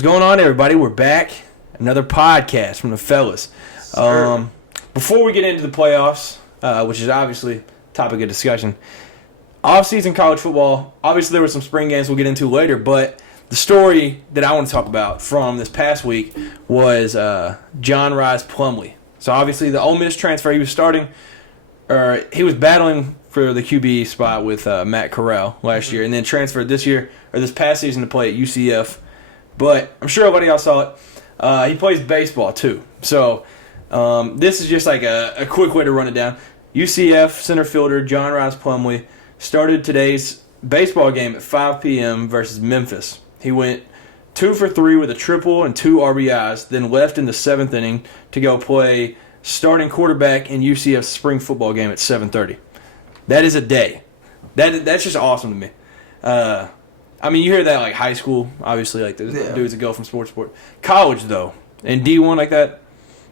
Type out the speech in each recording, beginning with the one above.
What's going on, everybody? We're back. Another podcast from the fellas. Before we get into the playoffs, which is obviously a topic of discussion, off-season college football, obviously there were some spring games we'll get into later, but the story that I want to talk about from this past week was John Rhys Plumlee. So obviously the Ole Miss transfer, he was battling for the QB spot with Matt Corral last year, and then transferred this past season to play at UCF. But I'm sure everybody else saw it. He plays baseball too. So this is just like a quick way to run it down. UCF center fielder John Rhys Plumlee started today's baseball game at 5 p.m. versus Memphis. He went 2 for 3 with a triple and 2 RBIs, then left in the 7th inning to go play starting quarterback in UCF's spring football game at 7:30. That is a day. That's just awesome to me. I mean, you hear that like high school, obviously, like the dudes that go from sport to sport. College, though, and D1 like that,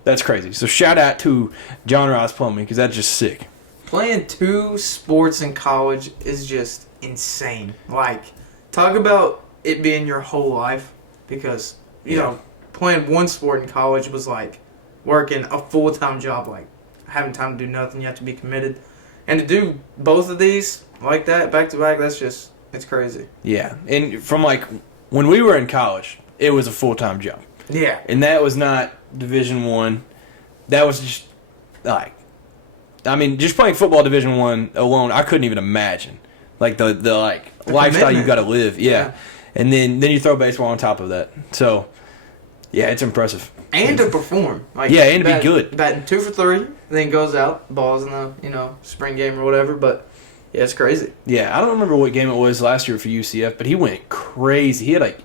that's crazy. So shout out to John Rhys Plumlee because that's just sick. Playing 2 sports in college is just insane. Like, talk about it being your whole life because, you know, playing one sport in college was like working a full-time job, like having time to do nothing. You have to be committed. And to do both of these like that, back-to-back, it's crazy. Yeah, and from like when we were in college, it was a full-time job. Yeah. And that was not Division I. That was just like, I mean, just playing football Division I alone, I couldn't even imagine like the lifestyle you got to live. Yeah. And then you throw baseball on top of that. So, yeah, it's impressive. And to perform. Like, and to be good. Batting 2 for 3, then goes out, balls in the, spring game or whatever, but yeah, it's crazy. Yeah, I don't remember what game it was last year for UCF, but he went crazy. He had like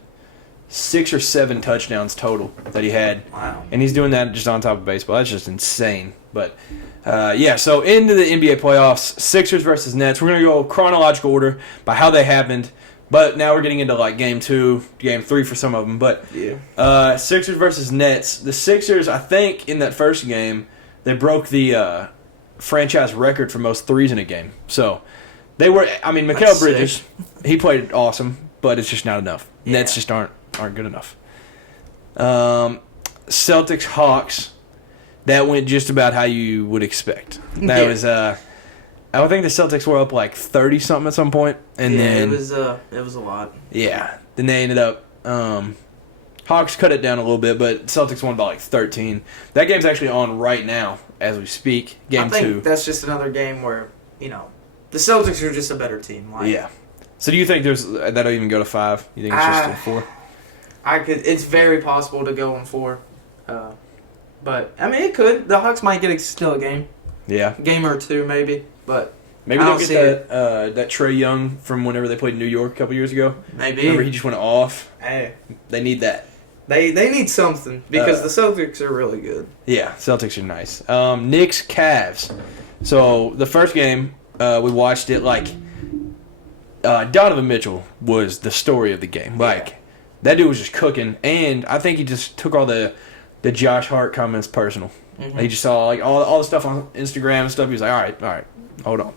6 or 7 touchdowns total that he had. Wow. And he's doing that just on top of baseball. That's just insane. But, so into the NBA playoffs, Sixers versus Nets. We're going to go chronological order by how they happened. But now we're getting into like game 2, game 3 for some of them. But Sixers versus Nets. The Sixers, I think, in that first game, they broke the franchise record for most threes in a game. So they were. I mean, Mikal Bridges, he played awesome, but it's just not enough. Yeah. Nets just aren't good enough. Celtics Hawks. That went just about how you would expect. That was. I think the Celtics were up like 30-something at some point, and then it was a lot. Yeah, then they ended up Hawks cut it down a little bit, but Celtics won by like 13. That game's actually on right now as we speak. Game 2. I think that's just another game where the Celtics are just a better team. Like, yeah. So do you think that'll even go to 5? You think it's just a 4? It's very possible to go on 4, but I mean it could. The Hawks might get still a game. Yeah, game or 2 maybe. But maybe they'll get that Trae Young from whenever they played in New York a couple years ago. Maybe. Remember he just went off. Hey. They need that. They need something because the Celtics are really good. Yeah, Celtics are nice. Knicks Cavs. So the first game we watched it like Donovan Mitchell was the story of the game. Like that dude was just cooking, and I think he just took all the Josh Hart comments personal. Mm-hmm. He just saw like all the stuff on Instagram and stuff. He was like, all right, hold on.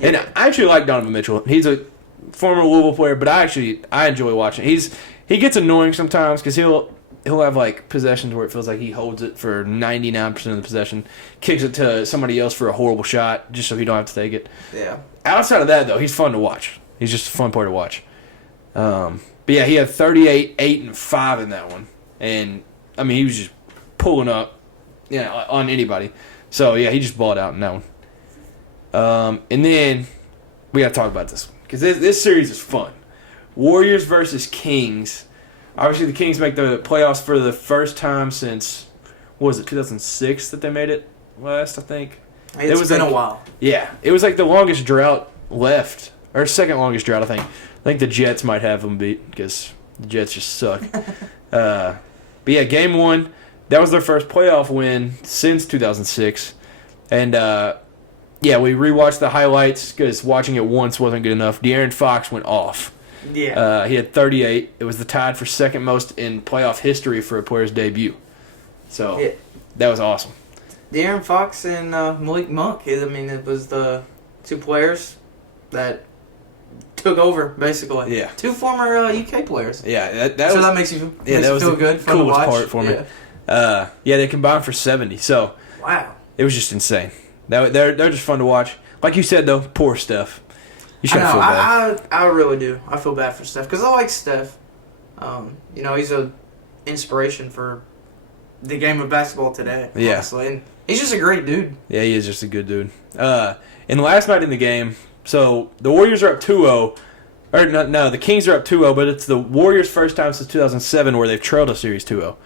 Yeah. And I actually like Donovan Mitchell. He's a former Louisville player, but I enjoy watching. He gets annoying sometimes because he'll have like possessions where it feels like he holds it for 99% of the possession, kicks it to somebody else for a horrible shot just so he don't have to take it. Yeah. Outside of that though, he's fun to watch. He's just a fun player to watch. But yeah, he had 38, 8, and 5 in that one, and I mean he was just pulling up. Yeah, on anybody. So, yeah, he just balled out in that one. And then we got to talk about this because this series is fun. Warriors versus Kings. Obviously, the Kings make the playoffs for the first time since, what was it, 2006 that they made it last, I think? It's been a while. Yeah. It was like the longest drought left, or second longest drought, I think. I think the Jets might have them beat because the Jets just suck. But, yeah, game 1. That was their first playoff win since 2006. And, we rewatched the highlights because watching it once wasn't good enough. De'Aaron Fox went off. Yeah. He had 38. It was the tied for second most in playoff history for a player's debut. So, that was awesome. De'Aaron Fox and Malik Monk. It was the 2 players that took over basically. Yeah. 2 former UK players. Yeah, That makes you feel good. Fun coolest to watch. part for me. Yeah, they combined for 70. So wow, it was just insane. They're just fun to watch. Like you said though, poor Steph. You shouldn't feel bad. I really do. I feel bad for Steph because I like Steph. He's a inspiration for the game of basketball today. Yeah. Honestly. And he's just a great dude. Yeah, he is just a good dude. And last night in the game, so the Warriors are up 2-0. Or no, the Kings are up 2-0, but it's the Warriors' first time since 2007 where they've trailed a series 2-0.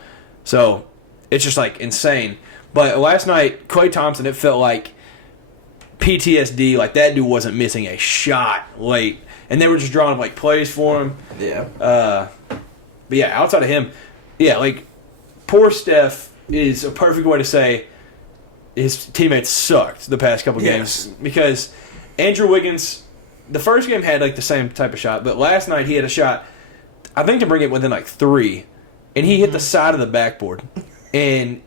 So it's just like insane. But last night, Klay Thompson, it felt like PTSD. Like that dude wasn't missing a shot late, and they were just drawing up like plays for him. Yeah. But yeah, outside of him, yeah, like poor Steph is a perfect way to say his teammates sucked the past couple games because Andrew Wiggins, the first game had like the same type of shot, but last night he had a shot, I think to bring it within like 3, and he hit the side of the backboard, and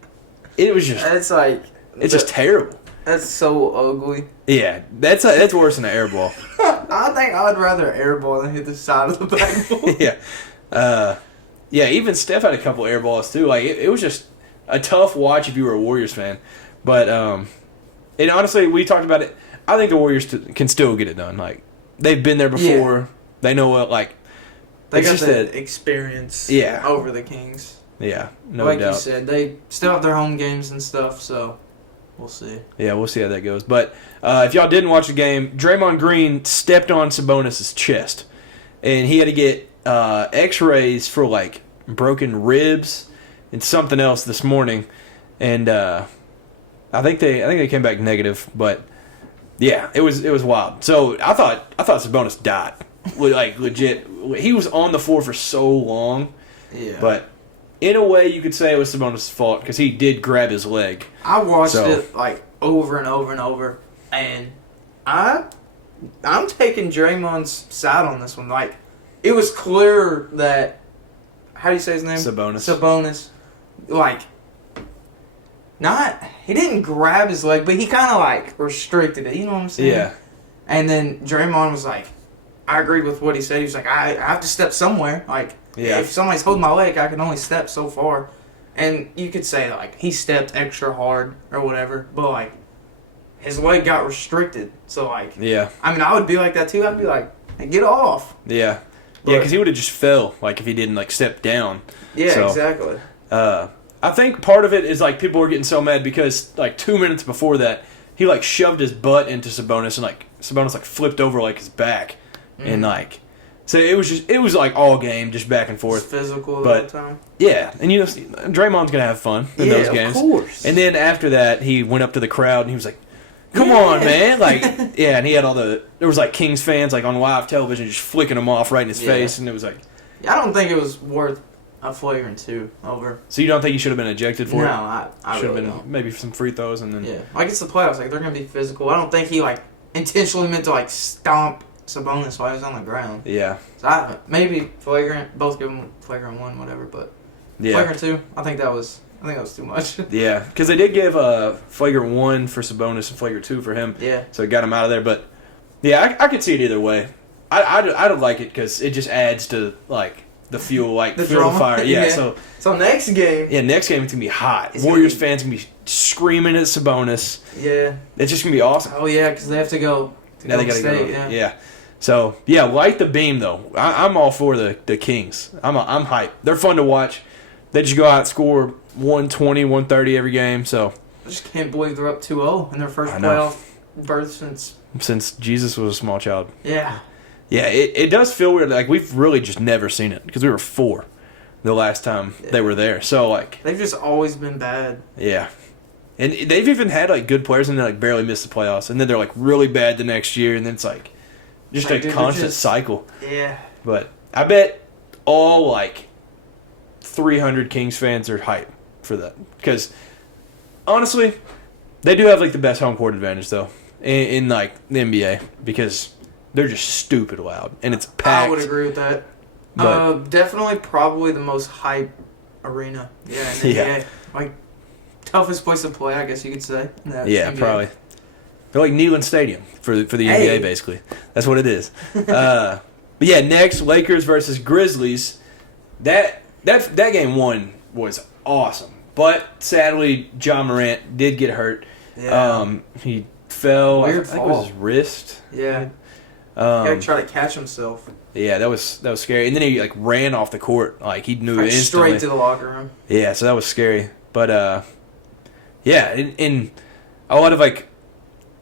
it was just it's just terrible. That's so ugly. Yeah, that's worse than an air ball. I think I'd rather air ball than hit the side of the backboard. Yeah, even Steph had a couple air balls too. Like it was just a tough watch if you were a Warriors fan. But and honestly, we talked about it. I think the Warriors can still get it done. Like they've been there before. Yeah. They know what they got that experience. Yeah. Over the Kings. Yeah, no doubt. Like you said, they still have their home games and stuff. So we'll see. Yeah, we'll see how that goes. But if y'all didn't watch the game, Draymond Green stepped on Sabonis' chest, and he had to get X-rays for like broken ribs and something else this morning, and I think they came back negative. But yeah, it was wild. So I thought Sabonis died, like legit. He was on the floor for so long. Yeah, but. In a way, you could say it was Sabonis' fault because he did grab his leg. I watched it like over and over and over, and I'm taking Draymond's side on this one. Like, it was clear that how do you say his name? Sabonis. Like, he didn't grab his leg, but he kind of like restricted it. You know what I'm saying? Yeah. And then Draymond was like, I agreed with what he said. He was like, I have to step somewhere. Like. Yeah. If somebody's holding my leg, I can only step so far. And you could say, like, he stepped extra hard or whatever, but, like, his leg got restricted. So, like, yeah. I mean, I would be like that, too. I'd be like, hey, get off. Yeah. Yeah, because he would have just fell, like, if he didn't, like, step down. Yeah, exactly. I think part of it is, like, people were getting so mad because, like, 2 minutes before that, he, like, shoved his butt into Sabonis and, like, Sabonis, like, flipped over, like, his back. And, like... So it was like all game, just back and forth. It's physical the whole time. Yeah, and Draymond's gonna have fun in those games. Of course. And then after that, he went up to the crowd and he was like, "Come on, man!" Like, yeah, and he had there was like Kings fans like on live television just flicking him off right in his face, and it was like, I don't think it was worth a flagrant 2 over. So you don't think he should have been ejected for it? No, I should really have been don't. maybe some free throws and then like it's the playoffs, like they're gonna be physical. I don't think he like intentionally meant to like stomp Sabonis while he was on the ground. Yeah. So maybe flagrant, both give him flagrant 1, whatever, but flagrant 2, I think that was too much. Yeah, because they did give flagrant 1 for Sabonis and flagrant 2 for him. Yeah. So it got him out of there, but yeah, I could see it either way. I don't like it because it just adds to like the fuel, like the fuel the fire. Yeah. So next game. Yeah, next game it's gonna be hot. Warriors fans gonna be screaming at Sabonis. Yeah. It's just gonna be awesome. Oh yeah, because they have to go. Now they gotta go. Yeah. So yeah, light the beam though. I'm all for the Kings. I'm hyped. They're fun to watch. They just go out, score 120, 130 every game. So I just can't believe they're up 2-0 in their first playoff berth since Jesus was a small child. Yeah. Yeah, it does feel weird. Like we've really just never seen it because we were 4 the last time they were there. So like they've just always been bad. Yeah. And they've even had like good players and they like barely miss the playoffs, and then they're like really bad the next year, and then it's like just a constant cycle. Yeah. But I bet all like 300 Kings fans are hyped for that because honestly, they do have like the best home court advantage though in like the NBA because they're just stupid loud and it's packed. I would agree with that. Definitely, probably the most hype arena. Yeah. In the NBA. Like toughest place to play, I guess you could say. Yeah, NBA. Probably. They're like Neyland Stadium for the Hey. NBA, basically. That's what it is. But yeah, next, Lakers versus Grizzlies. That game one was awesome. But sadly, John Morant did get hurt. Yeah. He fell. Weird I think it was his wrist. Yeah. He had to try to catch himself. Yeah, that was scary. And then he like ran off the court. Like he knew instantly. Straight to the locker room. Yeah, so that was scary. But yeah, in a lot of like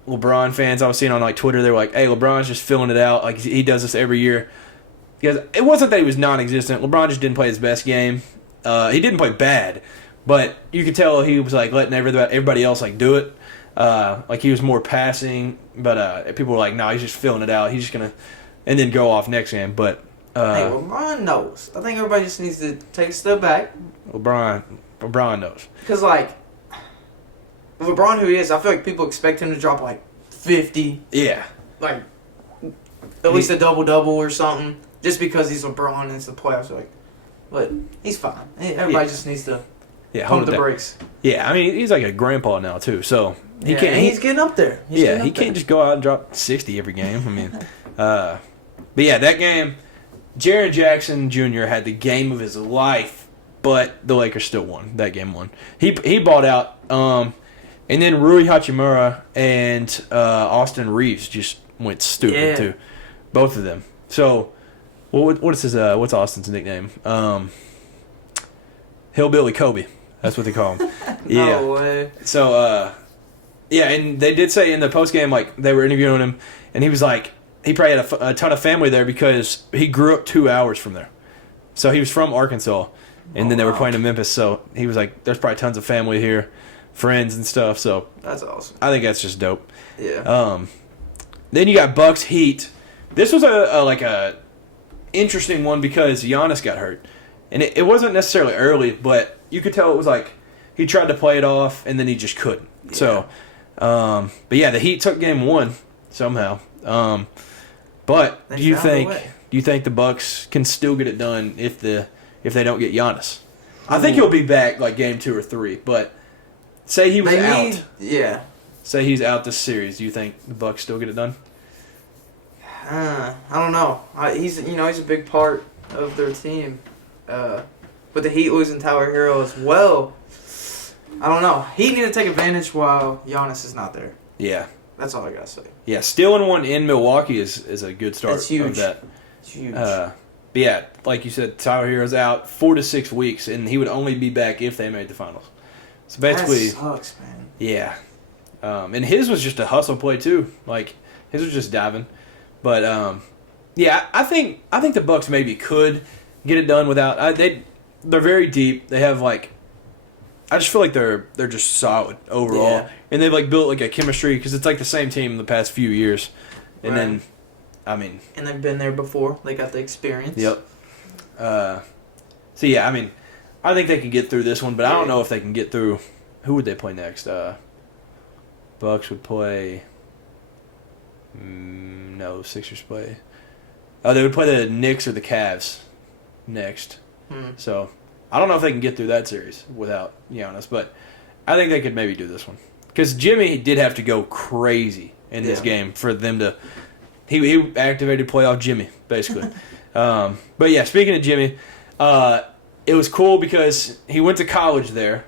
LeBron fans I was seeing on like Twitter, they were like, "Hey, LeBron's just filling it out. Like he does this every year." Because it wasn't that he was non-existent. LeBron just didn't play his best game. He didn't play bad, but you could tell he was like letting everybody else like do it. Like he was more passing, but people were like, "No, he's just filling it out. He's just gonna," and then go off next game. But hey, LeBron knows. I think everybody just needs to take a step back. LeBron knows. Because like LeBron, who he is, I feel like people expect him to drop like 50. Yeah. Like at least a double or something. Just because he's LeBron and it's the playoffs, like, but he's fine. Everybody just needs to pump the brakes. Yeah, I mean he's like a grandpa now too, so he can't. He's getting up there. He can't just go out and drop 60 every game. I mean, but yeah, that game, Jaren Jackson Jr. had the game of his life, but the Lakers still won. That game won. He balled out, and then Rui Hachimura and Austin Reeves just went stupid too, both of them. So. What's what's Austin's nickname? Hillbilly Kobe. That's what they call him. Yeah. No way. So, yeah, and they did say in the postgame, like, they were interviewing him, and he was like, he probably had a ton of family there because he grew up 2 hours from there. So he was from Arkansas, and then they were playing in Memphis, so he was like, there's probably tons of family here, friends and stuff, so. That's awesome. I think that's just dope. Yeah. Then you got Bucks Heat. This was a interesting one because Giannis got hurt. And it wasn't necessarily early, but you could tell it was like he tried to play it off and then he just couldn't. Yeah. So, but yeah, the Heat took game one somehow. But do you think the Bucks can still get it done if they don't get Giannis? I think he'll be back like game 2 or 3, but say he was out. Yeah. Say he's out this series. Do you think the Bucks still get it done? I don't know. He's a big part of their team. With the Heat losing Tyler Hero as well, I don't know. He need to take advantage while Giannis is not there. Yeah. That's all I gotta say. Yeah, stealing one in Milwaukee is a good start. That's huge. Of that. It's huge. But yeah, like you said, Tyler Hero's out 4 to 6 weeks, and he would only be back if they made the finals. So basically, that sucks, man. Yeah. And his was just a hustle play too. Like his was just diving. But yeah, I think the Bucks maybe could get it done without. They're very deep. They have like, I just feel like they're just solid overall, and they've like built like a chemistry because it's like the same team in the past few years, and then, I mean, and they've been there before. They got the experience. Yep. So yeah, I mean, I think they can get through this one, but I don't know if they can get through. Who would they play next? Bucks would play. No, Sixers play. They would play the Knicks or the Cavs next. So I don't know if they can get through that series without Giannis, but I think they could maybe do this one because Jimmy did have to go crazy in this game for them to. He activated playoff Jimmy basically. But yeah, speaking of Jimmy, it was cool because he went to college there,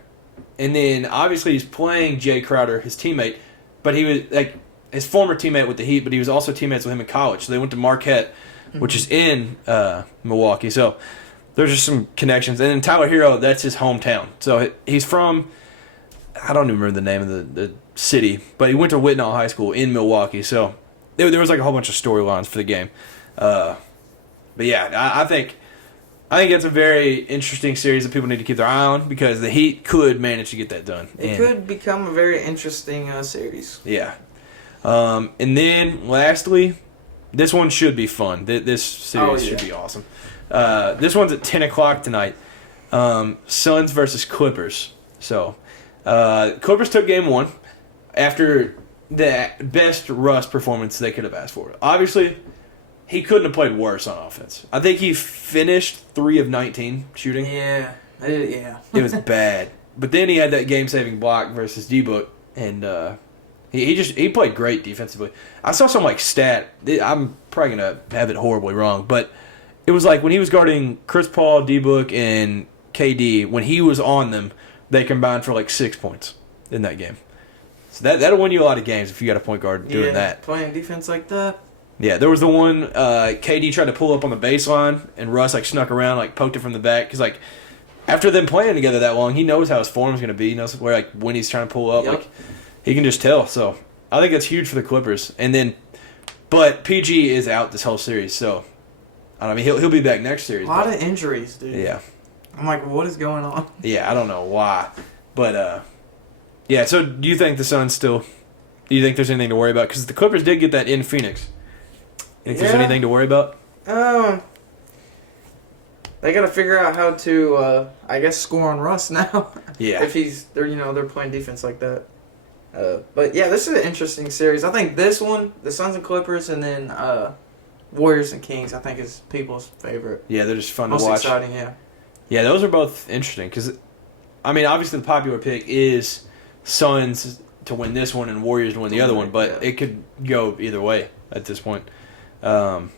and then obviously he's playing Jay Crowder, his teammate, but he was like. His former teammate with the Heat, but he was also teammates with him in college. So they went to Marquette, which is in Milwaukee. So there's just some connections. And then Tyler Hero, that's his hometown. So he's from, I don't even remember the name of the city, but he went to Whitnall High School in Milwaukee. So there was like a whole bunch of storylines for the game. But yeah, I think it's a very interesting series that people need to keep their eye on because the Heat could manage to get that done. It could become a very interesting series. Yeah. And then, lastly, this one should be fun. This series should be awesome. This one's at 10 o'clock tonight. Suns versus Clippers. So, Clippers took game 1 after the best Russ performance they could have asked for. Obviously, he couldn't have played worse on offense. I think he finished 3 of 19 shooting. Yeah. It was bad. But then he had that game-saving block versus D-Book, and He played great defensively. I saw some like stat. I'm probably gonna have it horribly wrong, but it was like when he was guarding Chris Paul, D-Book, and KD. When he was on them, they combined for like 6 points in that game. So that'll win you a lot of games if you got a point guard doing that. Playing defense like that. Yeah, there was the one KD tried to pull up on the baseline, and Russ like snuck around, like poked it from the back. Because like after them playing together that long, he knows how his form's going to be. He knows where like when he's trying to pull up. Yep. Like he can just tell. So I think that's huge for the Clippers. And then, but PG is out this whole series, so I don't know, he'll be back next series. A lot of injuries, dude. Yeah. I'm like, what is going on? Yeah, I don't know why, but yeah. So do you think the Suns still? Do you think there's anything to worry about? Because the Clippers did get that in Phoenix. You think there's anything to worry about? They got to figure out how to, I guess, score on Russ now. Yeah. If they're playing defense like that. But yeah, this is an interesting series. I think this one, the Suns and Clippers, and then Warriors and Kings, I think is people's favorite. Yeah, they're just fun to watch. Most exciting, yeah. Yeah, those are both interesting because, I mean, obviously the popular pick is Suns to win this one and Warriors to win the other one, but it could go either way at this point. But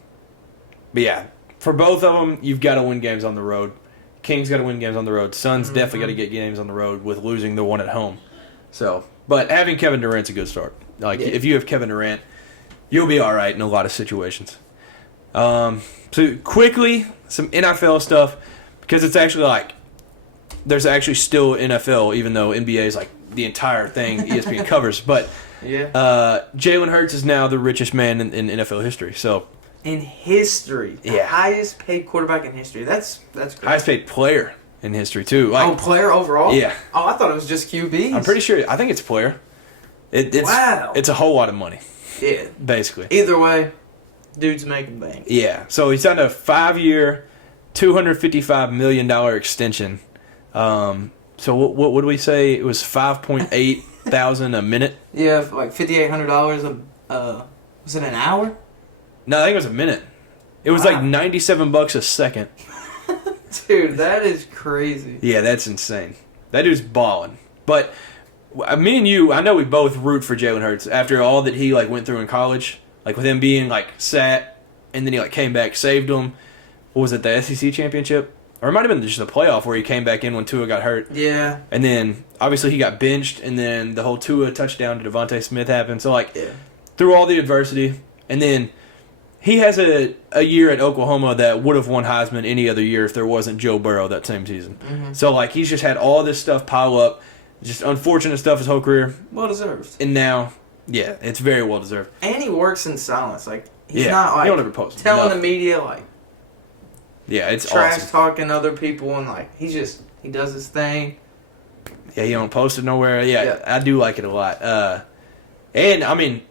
yeah, for both of them, you've got to win games on the road. Kings got to win games on the road. Suns definitely got to get games on the road with losing the one at home. So, but having Kevin Durant's a good start. Like if you have Kevin Durant, you'll be all right in a lot of situations. So quickly, some NFL stuff. Because it's actually like, there's actually still NFL, even though NBA is like the entire thing ESPN covers. But Jalen Hurts is now the richest man in NFL history. So in history, the highest paid quarterback in history. That's crazy. Highest paid player in history too. Like, player overall? Yeah. Oh, I thought it was just QBs. I'm pretty sure. I think it's player. Wow. It's a whole lot of money. Yeah. Basically. Either way, dude's making bank. Yeah. So he signed a 5-year. $255 million extension. So what do we say? It was $5.8 thousand a minute. Yeah, like $5,800. Was it an hour? No, I think it was a minute. It was like $97 a second. Dude, that is crazy. Yeah, that's insane. That dude's balling. But me and you, I know we both root for Jalen Hurts after all that he like went through in college, like with him being like sat, and then he like came back, saved him. What was it, the SEC championship? Or it might have been just a playoff where he came back in when Tua got hurt. Yeah. And then, obviously, he got benched, and then the whole Tua touchdown to Devontae Smith happened. So, like, through all the adversity, and then he has a year at Oklahoma that would have won Heisman any other year if there wasn't Joe Burrow that same season. Mm-hmm. So, like, he's just had all this stuff pile up, just unfortunate stuff his whole career. Well deserved. And now, yeah, it's very well deserved. And he works in silence. Like, he's not, like, he don't ever post telling the media, like, yeah, it's trash awesome. talking other people, and like he does his thing. Yeah, he don't post it nowhere. Yeah, I do like it a lot. And I mean,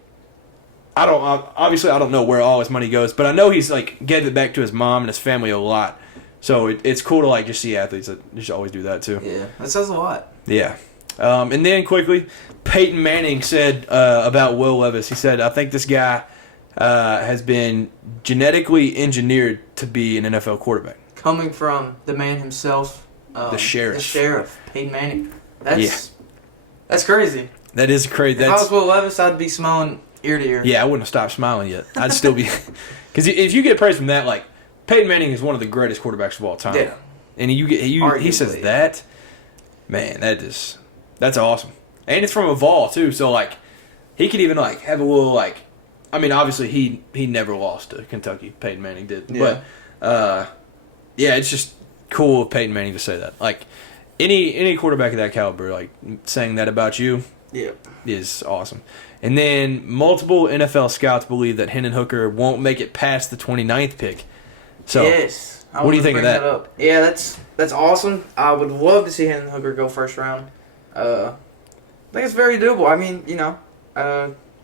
I don't know where all his money goes, but I know he's like gave it back to his mom and his family a lot. So it's cool to like just see athletes that just always do that too. Yeah, that says a lot. Yeah. And then quickly, Peyton Manning said about Will Levis. He said, "I think this guy has been genetically engineered to be an NFL quarterback." Coming from the man himself, the sheriff. The sheriff, Peyton Manning. That's crazy. That is crazy. If I was Will Levis, I'd be smiling ear to ear. Yeah, I wouldn't have stopped smiling yet. I'd still be, because if you get praise from that, like Peyton Manning is one of the greatest quarterbacks of all time. Yeah. And he says that, man, that's awesome. And it's from a Vol too, so like he could even like have a little like. I mean, obviously, he never lost to Kentucky. Peyton Manning did. Yeah. But, yeah, it's just cool of Peyton Manning to say that. Like, any quarterback of that caliber, like, saying that about you is awesome. And then multiple NFL scouts believe that Hendon Hooker won't make it past the 29th pick. So, yes. What do you think of that? Yeah, that's awesome. I would love to see Hendon Hooker go first round. I think it's very doable. I mean,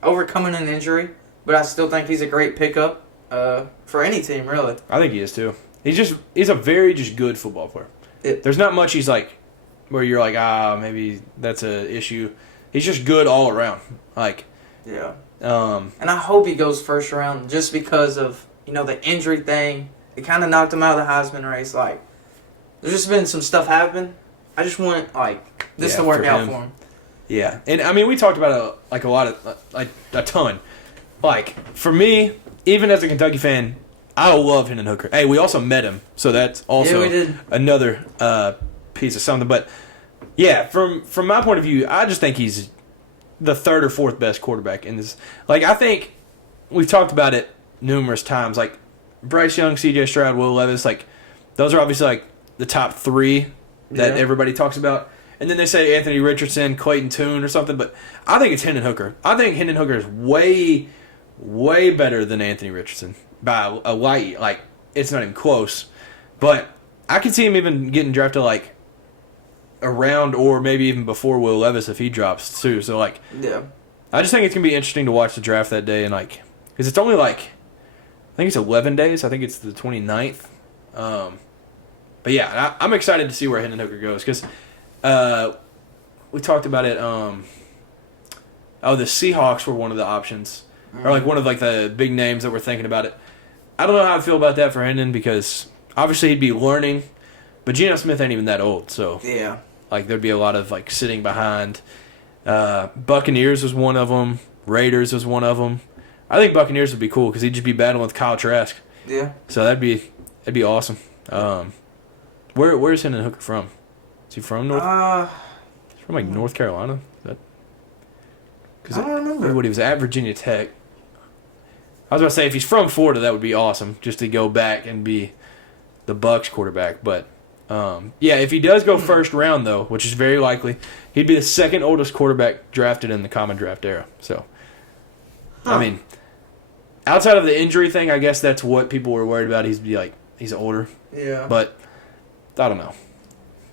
overcoming an injury. But I still think he's a great pickup for any team, really. I think he is too. He's a very just good football player. There's not much he's like where you're like, maybe that's a issue. He's just good all around. Like, yeah. And I hope he goes first round just because of the injury thing. It kind of knocked him out of the Heisman race. Like, there's just been some stuff happen. I just want this to work out for him. Yeah, and I mean we talked about a ton. Like for me, even as a Kentucky fan, I love Hendon Hooker. Hey, we also met him, so that's also another piece of something. But yeah, from my point of view, I just think he's the third or fourth best quarterback in this. Like I think we've talked about it numerous times. Like Bryce Young, C.J. Stroud, Will Levis, like those are obviously like the top three that everybody talks about. And then they say Anthony Richardson, Clayton Tune, or something. But I think it's Hendon Hooker. I think Hendon Hooker is way, way better than Anthony Richardson by a light. Like it's not even close. But I could see him even getting drafted like around or maybe even before Will Levis if he drops too. So like, I just think it's gonna be interesting to watch the draft that day and like, because it's only like, I think it's 11 days. I think it's the 29th. But yeah, I'm excited to see where Hendon Hooker goes because we talked about it. The Seahawks were one of the options, or like one of like the big names that we're thinking about it. I don't know how I feel about that for Hendon because obviously he'd be learning, but Geno Smith ain't even that old, so like there'd be a lot of like sitting behind. Buccaneers was one of them. Raiders was one of them. I think Buccaneers would be cool because he'd just be battling with Kyle Trask. Yeah. So that'd be awesome. Where's Hendon Hooker from? Is he from North? He's from like North Carolina. I don't remember. What he was at Virginia Tech. I was about to say if he's from Florida, that would be awesome, just to go back and be the Bucs quarterback. But yeah, if he does go first round though, which is very likely, he'd be the second oldest quarterback drafted in the common draft era. So, I mean, outside of the injury thing, I guess that's what people were worried about. He's older. Yeah. But I don't know.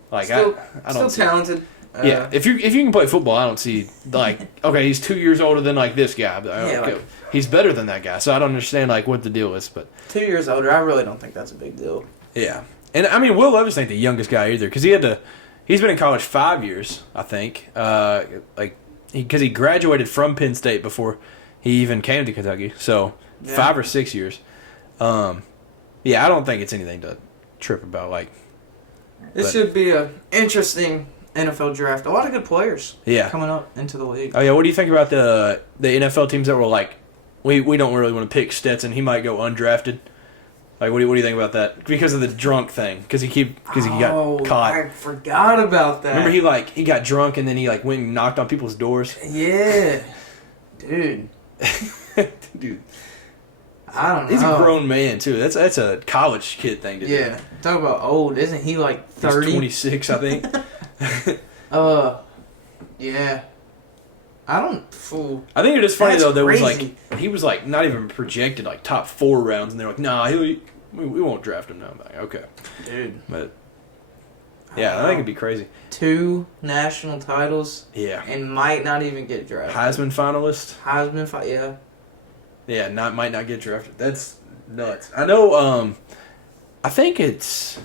Like still, I don't still talented. Yeah, if you can play football, I don't see like okay, he's 2 years older than like this guy. But he's better than that guy, so I don't understand like what the deal is. But 2 years older, I really don't think that's a big deal. Yeah, and I mean Will Levis ain't the youngest guy either because he's been in college 5 years, I think. Because he graduated from Penn State before he even came to Kentucky, so 5 or 6 years. Yeah, I don't think it's anything to trip about. Like, this should be an interesting NFL draft. A lot of good players coming up into the league. Oh, yeah. What do you think about the NFL teams that were like, we don't really want to pick Stetson. He might go undrafted. Like, what do you think about that? Because of the drunk thing. Because he got caught. I forgot about that. Remember he got drunk and then he like went and knocked on people's doors? Yeah. Dude. Dude. I don't know. He's a grown man, too. That's a college kid thing to do. Yeah. Talk about old. Isn't he like 30? He's 26, I think. Yeah. I think it is funny, though, he was like not even projected like top 4 rounds, and they're like, nah, we won't draft him now. I'm like, okay. Dude. But, yeah, I think it'd be crazy. 2 national titles. Yeah. And might not even get drafted. Heisman finalist. Yeah. Yeah, might not get drafted. That's nuts. I know, I think it's...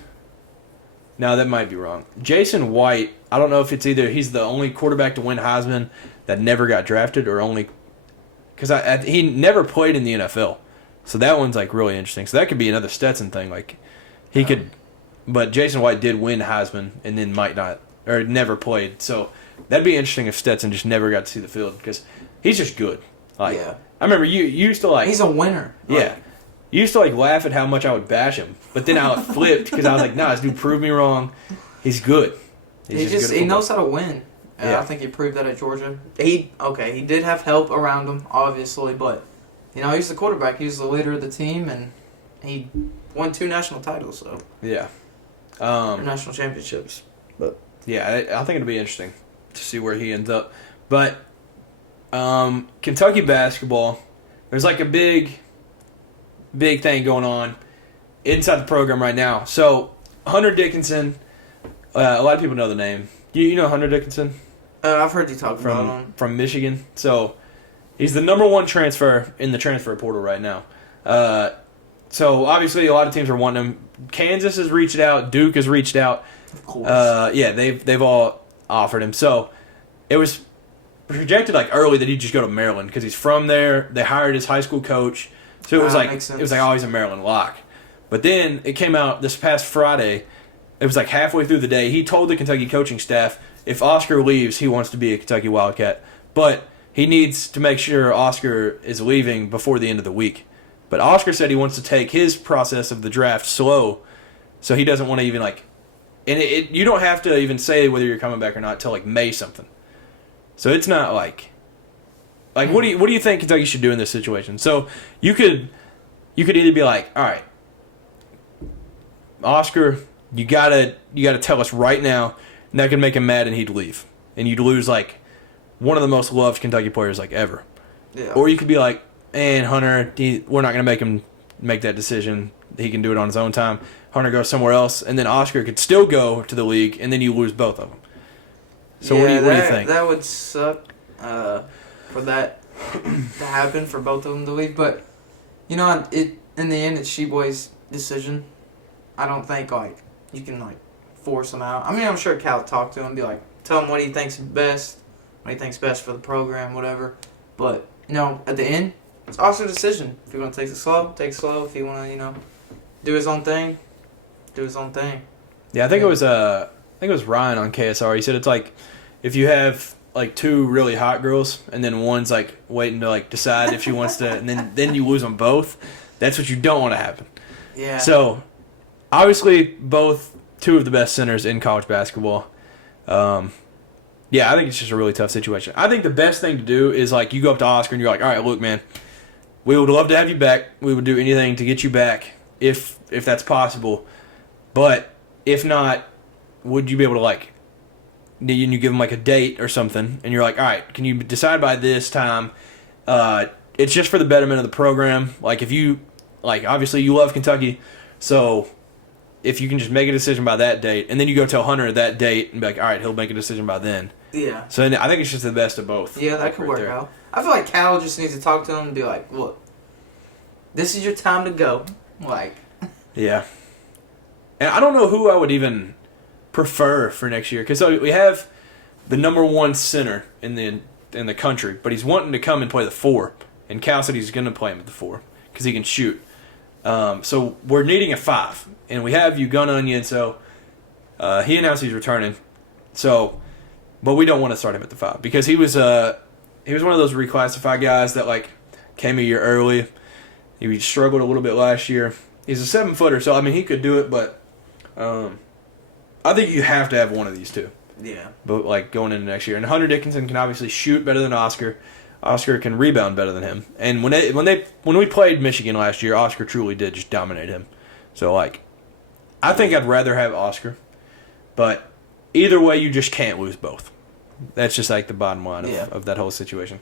No, that might be wrong. Jason White, I don't know if it's either he's the only quarterback to win Heisman that never got drafted or only... Because he never played in the NFL. So that one's, like, really interesting. So that could be another Stetson thing. Like, he could... But Jason White did win Heisman and then might not... Or never played. So that'd be interesting if Stetson just never got to see the field because he's just good. Like, yeah. I remember you used to like... He's a winner. Yeah. You used to like laugh at how much I would bash him. But then I flipped because I was like, nah, this dude proved me wrong. He's good. He knows how to win. Yeah. I think he proved that at Georgia. He did have help around him, obviously, but he's the quarterback. He's the leader of the team, and he won 2 national titles, so... Yeah. National championships. But yeah, I think it'll be interesting to see where he ends up. But Kentucky basketball, there's like a big thing going on inside the program right now. So Hunter Dickinson, a lot of people know the name. You know Hunter Dickinson? I've heard you talk about him. From Michigan. So he's the number 1 transfer in the transfer portal right now. So obviously a lot of teams are wanting him. Kansas has reached out. Duke has reached out. Of course. Yeah, they've all offered him. So it was projected like early that he'd just go to Maryland because he's from there. They hired his high school coach. So it was like he's a Maryland lock. But then it came out this past Friday. it was like halfway through the day, he told the Kentucky coaching staff if Oscar leaves, he wants to be a Kentucky Wildcat. But he needs to make sure Oscar is leaving before the end of the week. But Oscar said he wants to take his process of the draft slow, so he doesn't want to even like. And you don't have to even say whether you're coming back or not till like May something. So it's not like what do you think Kentucky should do in this situation? So you could either be like, all right, Oscar, you gotta tell us right now, and that could make him mad and he'd leave, and you'd lose like one of the most loved Kentucky players like ever. Yeah. Or you could be like, and Hunter, we're not gonna make him make that decision. He can do it on his own time. Hunter goes somewhere else, and then Oscar could still go to the league, and then you lose both of them. So what do you think? That would suck for that to happen for both of them to leave. But in the end, it's Sheboy's decision. I don't think you can force him out. I mean, I'm sure Cal talked to him, and be like, tell him what he thinks best, what he thinks best for the program, whatever. But at the end, it's Oscar's decision. If you want to take it slow, take it slow. If you want to, do his own thing, do his own thing. Yeah, I think it was Ryan on KSR. He said it's like if you have two really hot girls and then one's waiting to decide if she wants to, and then you lose them both. That's what you don't want to happen. Yeah. So obviously both two of the best centers in college basketball. Yeah, I think it's just a really tough situation. I think the best thing to do is you go up to Oscar and you're like, all right, look, man, we would love to have you back. We would do anything to get you back if that's possible. But if not, would you be able to you give them a date or something, and you're like, all right, can you decide by this time? It's just for the betterment of the program. If you obviously you love Kentucky, so if you can just make a decision by that date, and then you go tell Hunter that date and be like, all right, he'll make a decision by then. Yeah. So I think it's just the best of both. Yeah, that could work out. I feel like Cal just needs to talk to him and be like, look, this is your time to go. Yeah. And I don't know who I would even prefer for next year, because we have the number one center in the country, but he's wanting to come and play the 4, and Cal said he's going to play him at the 4 because he can shoot. So we're needing a 5, and we have Ugonna, so he announced he's returning. So, but we don't want to start him at the 5 because he was one of those reclassified guys that came a year early. He struggled a little bit last year. He's a 7-footer, so he could do it, but I think you have to have one of these two. Yeah. But going into next year, and Hunter Dickinson can obviously shoot better than Oscar. Oscar can rebound better than him. And when we played Michigan last year, Oscar truly did just dominate him. So I think I'd rather have Oscar, but either way, you just can't lose both. That's just the bottom line of that whole situation.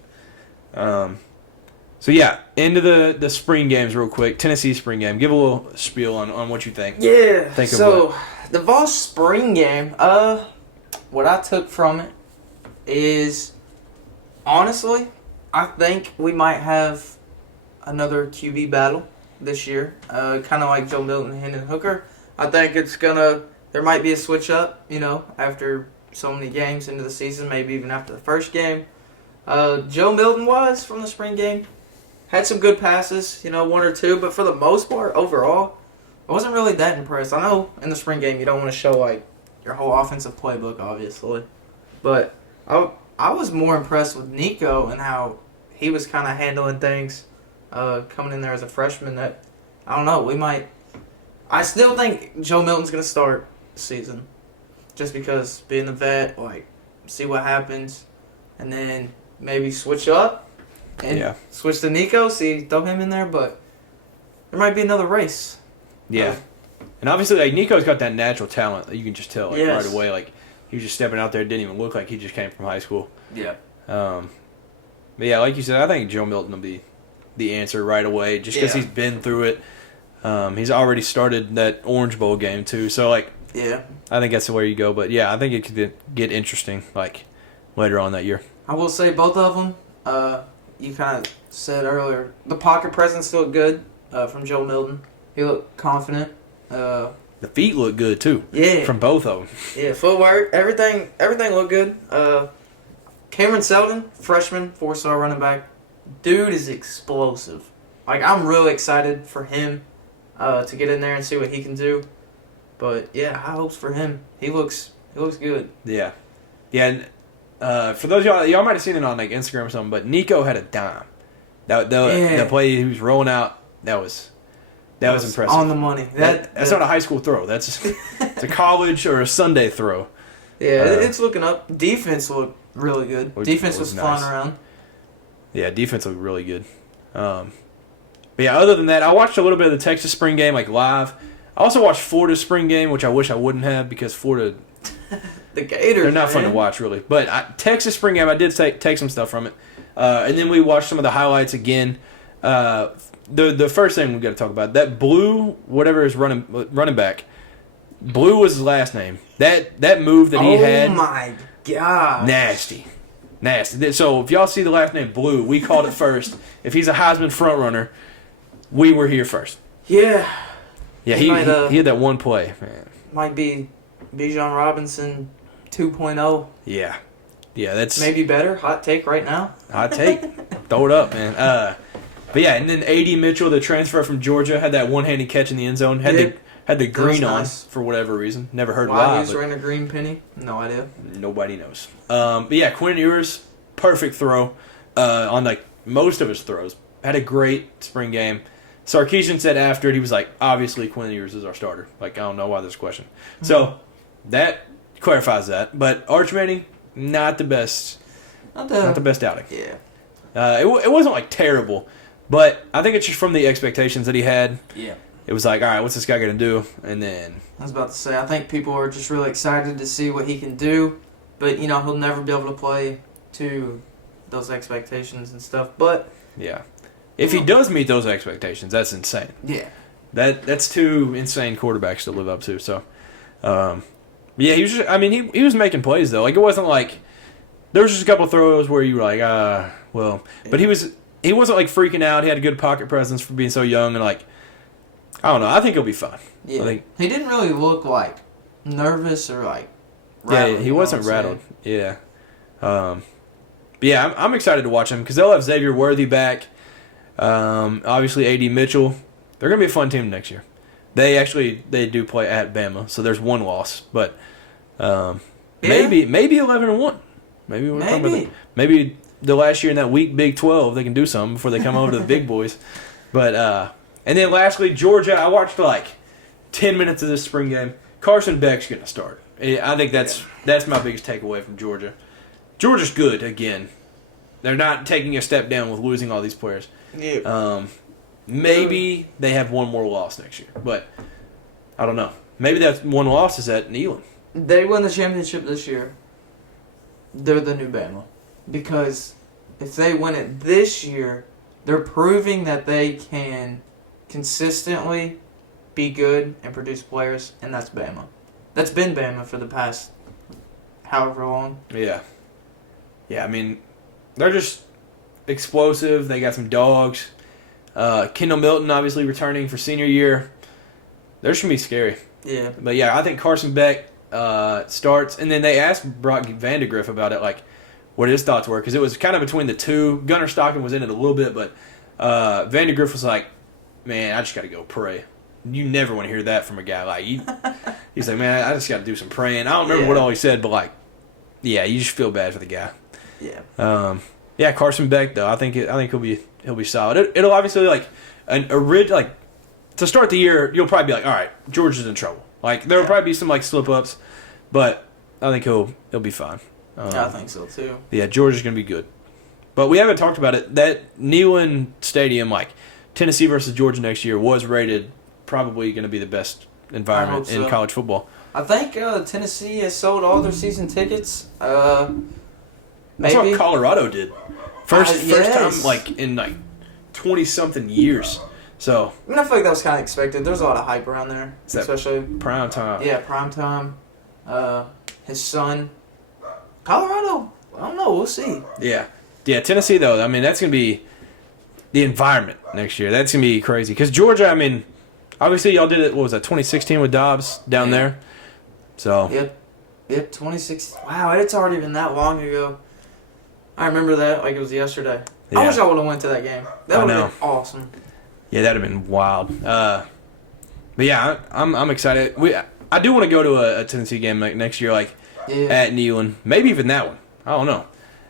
So yeah, into the spring games real quick. Tennessee spring game. Give a little spiel on what you think. Yeah. The Vols spring game. What I took from it is, honestly, I think we might have another QB battle this year. Kind of like Joe Milton and Hendon Hooker. I think there might be a switch up, after so many games into the season, maybe even after the first game. Joe Milton was from the spring game. Had some good passes, 1 or 2, but for the most part, overall, I wasn't really that impressed. I know in the spring game you don't want to show your whole offensive playbook, obviously, but I was more impressed with Nico and how he was kind of handling things, coming in there as a freshman. That I don't know, I still think Joe Milton's gonna start the season, just because being the vet, see what happens, and then maybe switch up. And switch to Nico, throw him in there, but there might be another race. Yeah. And obviously, Nico's got that natural talent that you can just tell right away. He was just stepping out there, it didn't even look like he just came from high school. Yeah. But yeah, like you said, I think Joe Milton will be the answer right away, just because he's been through it. He's already started that Orange Bowl game, too. So, yeah. I think that's the way you go. But, yeah, I think it could get interesting, later on that year. I will say both of them, you kind of said earlier, the pocket presence looked good from Joe Milton. He looked confident. The feet look good, too. Yeah. From both of them. Yeah, footwork, everything looked good. Cameron Seldon, freshman, 4-star running back. Dude is explosive. I'm really excited for him to get in there and see what he can do. But yeah, high hopes for him. He looks good. Yeah. Yeah, and for those of y'all might have seen it on like Instagram or something, but Nico had a dime. The play he was rolling out, that was impressive. On the money. That's not a high school throw. It's a college or a Sunday throw. Yeah, it's looking up. Defense looked really good. Defense was flying around. Yeah, defense looked really good. But yeah, other than that, I watched a little bit of the Texas spring game like live. I also watched Florida's spring game, which I wish I wouldn't have because Florida, the Gators, they're not fun to watch really. But Texas spring game, I did take some stuff from it, and then we watched some of the highlights again. The first thing we got to talk about, that Blue, whatever his running back, Blue was his last name. That move that he had. Oh my god. Nasty. So if y'all see the last name Blue, we called it first. If he's a Heisman front runner, we were here first. Yeah. Yeah, he had that one play, man. Might be Bijan Robinson 2.0. Yeah. Yeah, that's maybe better. Hot take right now. Hot take. Throw it up, man. But yeah, and then A.D. Mitchell, the transfer from Georgia, had that one-handed catch in the end zone. Had the green on for whatever reason. Never heard why. Why he's wearing a green penny? No idea. Nobody knows. But yeah, Quinn Ewers, perfect throw on like most of his throws. Had a great spring game. Sarkisian said after it, he was like, obviously Quinn Ewers is our starter. Like, I don't know why there's a question. Mm-hmm. So that clarifies that. But Arch Manning, not the best. Not the best outing. Yeah. It wasn't like terrible, but I think it's just from the expectations that he had. Yeah. It was like, all right, what's this guy going to do? And then I was about to say, I think people are just really excited to see what he can do, but he'll never be able to play to those expectations and stuff. But yeah, if he does meet those expectations, that's insane. Yeah, that's two insane quarterbacks to live up to. So, yeah, he was just, I mean, he was making plays though. Like it wasn't like there was just a couple of throws where you were like, well, but he wasn't like freaking out. He had a good pocket presence for being so young and like. I don't know. I think he'll be fine. Yeah. He didn't really look like nervous or like rattled. Yeah, he wasn't rattled. Yeah. But yeah, I'm excited to watch him because they'll have Xavier Worthy back. Obviously, A.D. Mitchell. They're going to be a fun team next year. They do play at Bama, so there's one loss. But maybe 11-1. Maybe the last year in that weak Big 12, they can do something before they come over to the big boys. But and then lastly, Georgia. I watched like 10 minutes of this spring game. Carson Beck's going to start. I think that's my biggest takeaway from Georgia. Georgia's good again. They're not taking a step down with losing all these players. Yeah. Maybe they have one more loss next year, but I don't know. Maybe that one loss is at Neyland. They win the championship this year. They're the new Bama. Because if they win it this year, they're proving that they can consistently be good and produce players, and that's Bama. That's been Bama for the past however long. Yeah. Yeah, I mean, they're just explosive. They got some dogs. Kendall Milton obviously returning for senior year. They're just going to be scary. Yeah. But yeah, I think Carson Beck starts, and then they asked Brock Vandegrift about it, like what his thoughts were, because it was kind of between the two. Gunnar Stockton was in it a little bit, but Vandegrift was like, man, I just got to go pray. You never want to hear that from a guy like you. He's like, man, I just got to do some praying. I don't remember what all he said, but like, yeah, you just feel bad for the guy. Yeah. Yeah, Carson Beck though, I think he'll be solid. It'll obviously like to start the year, you'll probably be like, all right, Georgia's in trouble. Like there'll probably be some like slip ups, but I think he'll be fine. I think so too. Yeah, Georgia's gonna be good. But we haven't talked about it. That Neyland Stadium, like Tennessee versus Georgia next year, was rated probably going to be the best environment in college football. I think Tennessee has sold all their season tickets. That's Maybe what Colorado did. First time like in like 20-something years. So I feel like that was kind of expected. There's a lot of hype around there, especially prime time. Yeah, prime time. His son, Colorado. I don't know. We'll see. Yeah. Tennessee though. I mean, that's gonna be the environment next year. That's gonna be crazy. Because Georgia, I mean, obviously y'all did it. What was that? 2016 with Dobbs down there. So. Yep. 2016. Wow, it's already been that long ago. I remember that like it was yesterday. Yeah. I wish I would have went to that game. That would have been awesome. Yeah, that'd have been wild. But yeah, I'm excited. I do want to go to a Tennessee game next year, like at Neyland. Maybe even that one. I don't know.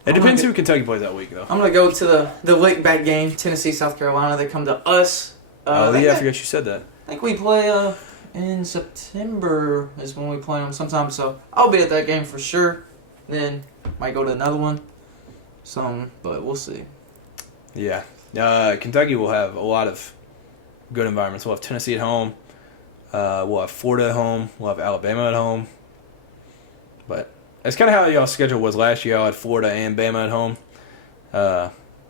It depends who Kentucky plays that week, though. I'm going to go to the Lickback game, Tennessee, South Carolina. They come to us. I forgot you said that. I think we play in September is when we play them sometime. So I'll be at that game for sure. Then might go to another one. But we'll see. Yeah. Kentucky will have a lot of good environments. We'll have Tennessee at home. We'll have Florida at home. We'll have Alabama at home. But that's kind of how y'all's schedule was last year. I had Florida and Bama at home.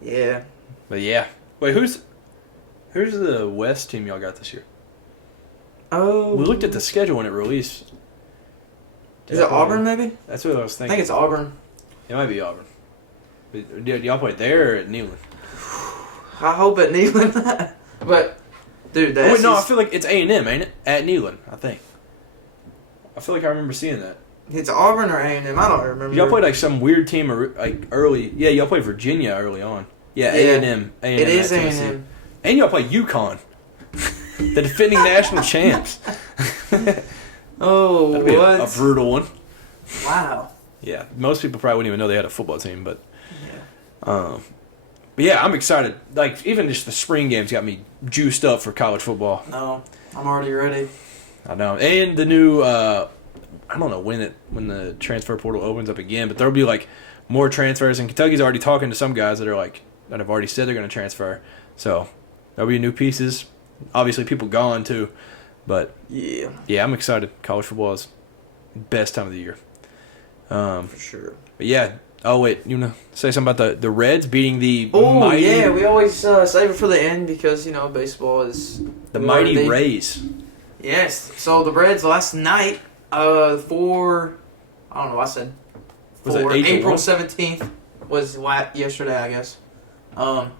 Yeah. But yeah. Wait, who's the West team y'all got this year? Oh. We looked at the schedule when it released. Is it Auburn, maybe? That's what I was thinking. I think it's Auburn. It might be Auburn. Did y'all play there or at Neyland? I hope at Neyland. But, dude, wait, no, I feel like it's A&M, ain't it? At Neyland, I think. I feel like I remember seeing that. It's Auburn or A&M. I don't remember. Y'all played like some weird team like early. Yeah, y'all played Virginia early on. Yeah, A&M. It is A&M. And y'all played UConn. The defending national champs. Oh, that'd be what? A brutal one. Wow. Yeah, most people probably wouldn't even know they had a football team, but yeah, I'm excited. Like, even just the spring games got me juiced up for college football. No, I'm already ready. I know. And the new, I don't know when the transfer portal opens up again, but there'll be like more transfers. And Kentucky's already talking to some guys that have already said they're going to transfer. So there'll be new pieces. Obviously, people gone too. But yeah, I'm excited. College football is the best time of the year. For sure. But yeah. Oh wait, you want to say something about the Reds beating the mighty? Oh yeah, we always save it for the end because baseball is the mighty Rays. Yes. So the Reds last night, April 17th was yesterday, I guess.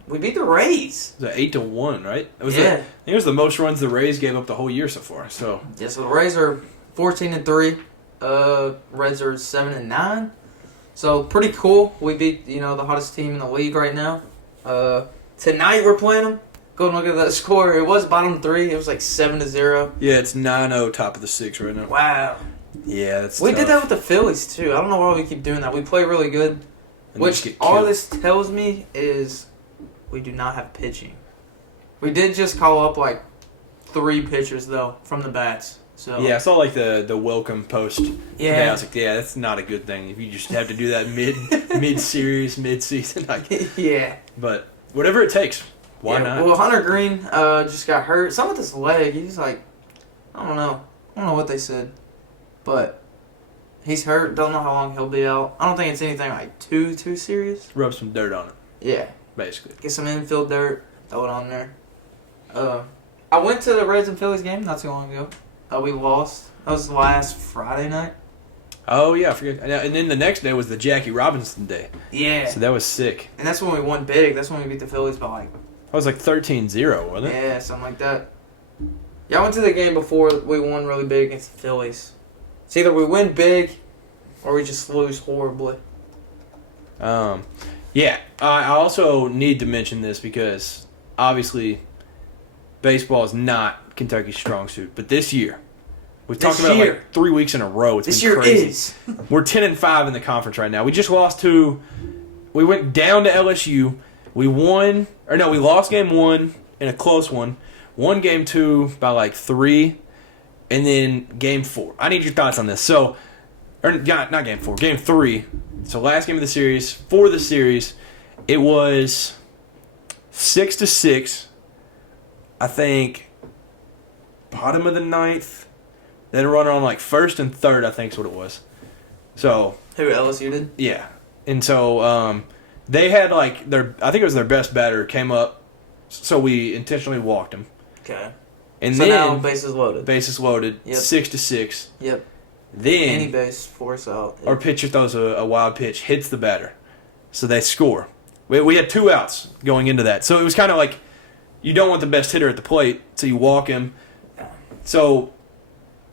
We beat the Rays. It was 8-1, right? I think it was the most runs the Rays gave up the whole year so far. So the Rays are 14-3. Reds are 7-9. So pretty cool. We beat the hottest team in the league right now. Tonight we're playing them. Go and look at that score. It was bottom 3. It was like 7-0. Yeah, it's 9-0 top of the 6 right now. Wow. Yeah, that's We tough. did that with the Phillies too. I don't know why we keep doing that. We play really good. Which all this tells me is we do not have pitching. We did just call up like 3 pitchers though from the bats. So yeah, I saw like the welcome post. Yeah, I was like, yeah, that's not a good thing if you just have to do that mid series, mid season. Yeah, but whatever it takes. Why not? Well, Hunter Green just got hurt. Some with his leg. He's like, I don't know what they said, but he's hurt. Don't know how long he'll be out. I don't think it's anything like too serious. Rub some dirt on it. Yeah, basically. Get some infield dirt. Throw it on there. I went to the Reds and Phillies game not too long ago. We lost. That was last Friday night. Oh, yeah, I forget. And then the next day was the Jackie Robinson day. Yeah. So that was sick. And that's when we won big. That's when we beat the Phillies by like... That was like 13-0, wasn't it? Yeah, something like that. Yeah, I went to the game before we won really big against the Phillies. It's either we win big or we just lose horribly. Yeah, I also need to mention this because obviously baseball is not Kentucky's strong suit, but this year we've talked about it like 3 weeks in a row. It's this been year crazy. is. We're 10-5 in the conference right now. We just lost to. We went down to LSU. We lost game 1 in a close one. Won game 2 by like 3, and then game 4. I need your thoughts on this. So, not game 4, game 3. So last game of the series for the series, it was 6-6. I think. Bottom of the 9th. Then a runner on like 1st and 3rd, I think is what it was. So Who, LSU did? Yeah. And so they had like I think it was their best batter came up, so we intentionally walked him. Okay. And so then now bases loaded. Bases loaded. Yep. 6-6. Yep. Then any base, force out. Yep. Our pitcher throws a wild pitch, hits the batter, so they score. We had 2 outs going into that, so it was kind of like you don't want the best hitter at the plate, so you walk him. So,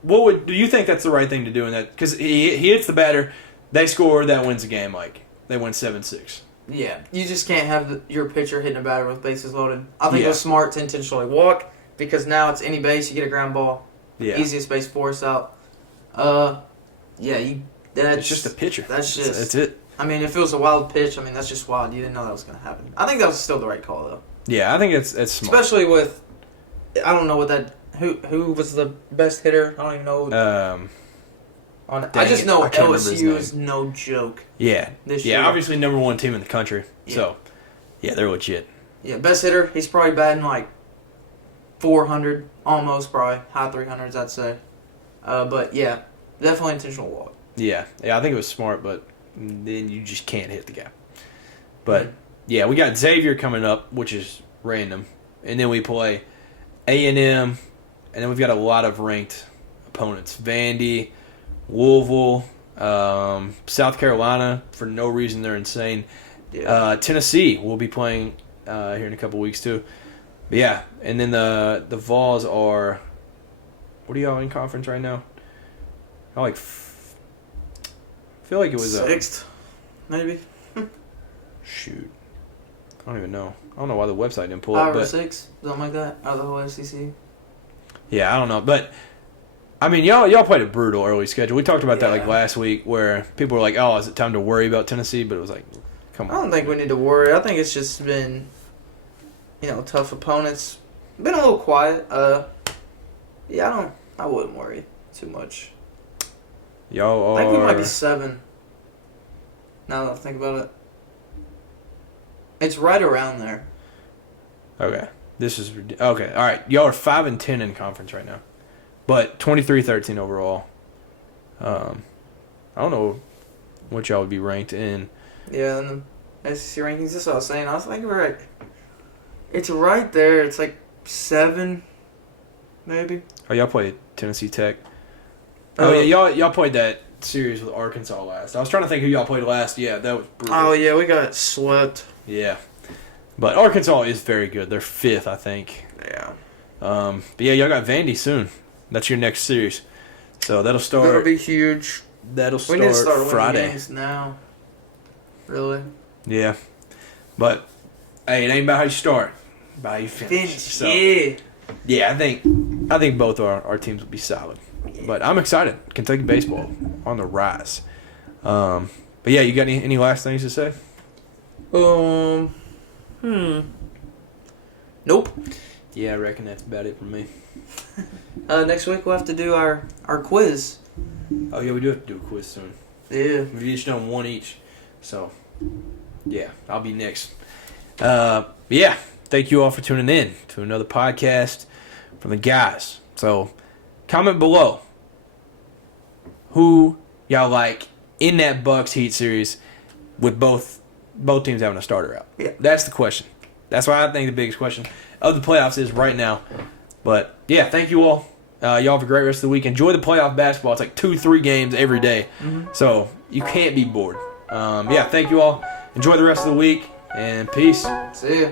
do you think that's the right thing to do in that? Because he hits the batter, they score, that wins the game. Like they win 7-6. Yeah, you just can't have your pitcher hitting a batter with bases loaded. I think it was smart to intentionally walk because now it's any base, you get a ground ball. Yeah. Easiest base, force out. It's just a pitcher. That's it. I mean, if it was a wild pitch, I mean, that's just wild. You didn't know that was going to happen. I think that was still the right call, though. Yeah, I think it's smart. Especially with, I don't know what that, who was the best hitter? I don't even know. I just know LSU is no joke. Yeah. This year. Obviously number 1 team in the country. Yeah. So, yeah, they're legit. Yeah, best hitter. He's probably batting like 400, almost probably. High 300s, I'd say. But, yeah, definitely intentional walk. Yeah, I think it was smart, but then you just can't hit the guy. But, yeah, we got Xavier coming up, which is random. And then we play A&M, and then we've got a lot of ranked opponents. Vandy, Louisville, South Carolina, for no reason they're insane. Yeah. Tennessee will be playing here in a couple weeks too. But yeah, and then the Vols are, what are y'all in conference right now? I feel like it was 6th, maybe. Shoot, I don't even know. I don't know why the website didn't pull 5 up. or 6, something like that, out of the whole SEC. Yeah, I don't know, but I mean, y'all played a brutal early schedule. We talked about that like last week, where people were like, "Oh, is it time to worry about Tennessee?" But it was like, come on. I don't think we need to worry. I think it's just been, tough opponents. Been a little quiet. I wouldn't worry too much. Y'all are. I think we might be 7. Now that I think about it, it's right around there. Okay, this is okay. All right, y'all are 5-10 in conference right now. But 23-13 overall. I don't know what y'all would be ranked in. Yeah, in the SEC rankings, that's what I was saying. I was thinking it's right there. It's like 7, maybe. Oh, y'all played Tennessee Tech. Oh, yeah, y'all played that series with Arkansas last. I was trying to think who y'all played last. Yeah, that was brutal. Oh, yeah, we got swept. Yeah. But Arkansas is very good. They're 5th, I think. Yeah. But yeah, y'all got Vandy soon. That's your next series. So that'll start. That'll be huge. That'll start, we need to start Friday. Games now. Really? Yeah. But, hey, it ain't about how you start. About how you finish. So, yeah, I think both our teams will be solid. Yeah. But I'm excited. Kentucky baseball on the rise. But yeah, you got any last things to say? Nope. Yeah, I reckon that's about it for me. Next week we'll have to do our quiz. Oh yeah, we do have to do a quiz soon. Yeah. We've each done one each. So, yeah, I'll be next. Yeah, thank you all for tuning in to another podcast from the guys. So, comment below who y'all like in that Bucks Heat series with both teams having a starter out. Yeah. That's the question. That's why I think the biggest question of the playoffs is right now. But, yeah, thank you all. Y'all have a great rest of the week. Enjoy the playoff basketball. It's like 2-3 games every day. Mm-hmm. So, you can't be bored. Yeah, thank you all. Enjoy the rest of the week, and peace. See ya.